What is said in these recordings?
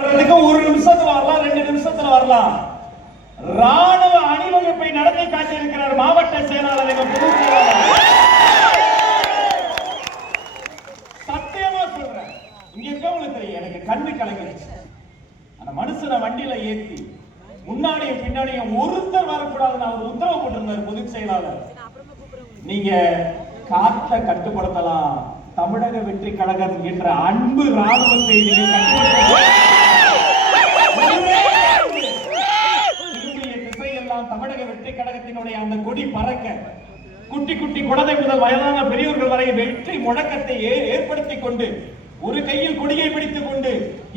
ஒரு நிமிஷத்துல வரலாம் ரெண்டு நிமிஷத்துல வரலாம். ராணுவ அணிவகுப்பை நடத்தி காட்டியிருக்கிறார் மாவட்ட செயலாளர் எங்க சத்தியமா சொல்றேன். இங்க இருக்கவங்களுக்கு தெரியும். எனக்கு கண்ணு கலங்கிருச்சு அந்த மனுஷனை வண்டியில ஏத்தி முன்னாடியும் பின்னாடியும் ஒருத்தர் வரக்கூடாதுன்னு அவர் உத்தரவு போட்டிருந்தார் பொதுச் செயலாளர். நீங்க காத்த கட்டுப்படுத்தலாம். தமிழக வெற்றி கழகம் என்ற அன்பு ராணுவத்தை நீங்க கட்டுப்படுத்த வெற்றி அந்த கொடி பறக்க குட்டி குட்டி குழந்தை முதல் வயதான பெரியவர்கள் வரை வெற்றி முழக்கத்தை ஏற்படுத்தி கொண்டு ஒரு கையில் கொடியை பிடித்துக் கொண்டு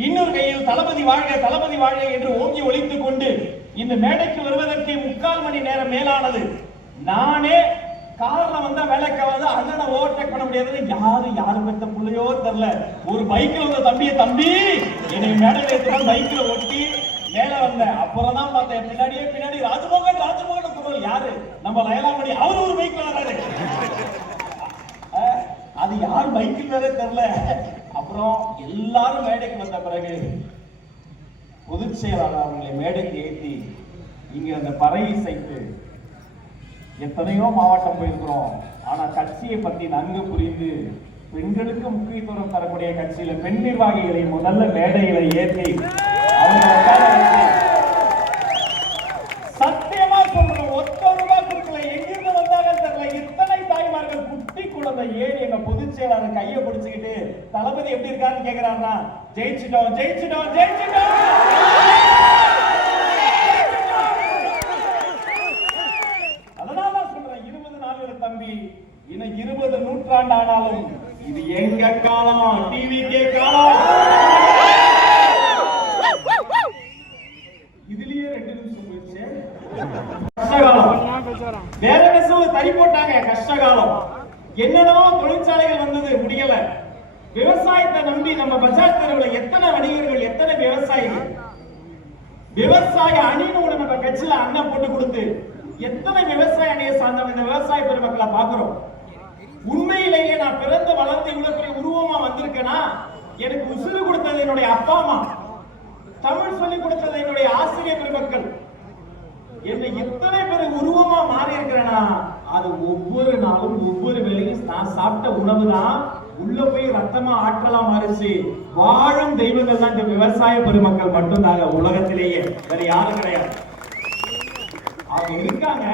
இன்னொரு கையில் தளபதி வாழ்க தளபதி வாழ்க என்று ஓங்கி ஒழித்துக் கொண்டு இந்த மேடைக்கு வருவதற்கு முக்கால் மணி நேரம் மேலானது. நானே கார்ல வந்தா வேலைக்க வந்து அண்ணனை ஓவர்டேக் பண்ண முடியாதுன்னு யாரு யாரு பெற்ற பிள்ளையோ தெரியல. ஒரு பைக்ல வந்த தம்பியை தம்பி என்னை மேடையில ஏத்துறான் பைக்ல ஒட்டி மேல வந்தேன். அப்புறம் தான் பார்த்தேன். பின்னாடியே பின்னாடி ராஜு நம்ம லயலாமணி அவர் ஒரு பைக்ல வராரு அது யார் பைக்கில் வேற தெரியல. அப்புறம் எல்லாரும் மேடைக்கு வந்த பிறகு பொதுச் செயலாளர் அவர்களை மேடைக்கு ஏற்றி இங்க அந்த பறையை இசைத்து எத்தனையோ மாவட்டம் போயிருக்கிறோம். ஆனா கட்சியை பத்தி நன்கு புரிந்து பெண்களுக்கு முக்கியத்துவம் தரக்கூடிய கட்சியில பெண் நிர்வாகிகளை முதல்ல மேடைகளை ஏற்றி எங்க பொதுச் கையை பிடிச்சுக்கிட்டு தளபதி எப்படி இருக்காருன்னு கேக்குறாருன்னா ஜெயிச்சிட்டோம் ஜெயிச்சிட்டோம் ஜெயிச்சிட்டோம்! அதனால சொல்றேன் இருபது நாள்கள் தம்பி இன்னும் இருபது நூற்றாண்டு ஆனாலும் இது எங்க காலம்? டிவி கே காலம்! இதுலயே ரெண்டு நிமிஷம் போயிடுச்சு. கஷ்டகாலம். வேற என்ன சொல்ல தறி போட்டாங்க கஷ்டகாலம். என்னென்னவோ தொழிற்சாலைகள் வந்தது முடியல. விவசாயத்தை நம்பி நம்ம பஜார் தெருவில் எத்தனை வணிகர்கள் எத்தனை விவசாயிகள்? விவசாய அணின்னு ஒண்ணு நம்ம கட்சியில அண்ணன் போட்டு கொடுத்து எத்தனை விவசாய அணியை சார்ந்த இந்த விவசாய பெருமக்களை பாக்குறோம் உண்மையிலேயே நான் பிறந்து வளர்ந்து இவ்வளவு பெரிய உருவமா வந்திருக்கேனா? எனக்கு உசுறு கொடுத்தது என்னுடைய அப்பா அம்மா. தமிழ் சொல்லி கொடுத்தது என்னுடைய ஆசிரியர் பெருமக்கள். என்னை எத்தனை பேர் உருவமா மாறி இருக்கிறேனா அது ஒவ்வொரு நாளும் ஒவ்வொரு வேலையும் நான் சாப்பிட்ட உணவு தான் உள்ள போய் ரத்தமா ஆற்றலா மாறிச்சு. வாழும் தெய்வங்கள் தான் இந்த விவசாய பெருமக்கள் மட்டும்தாங்க உலகத்திலேயே. வேற யாரும் கிடையாது. அவங்க இருக்காங்க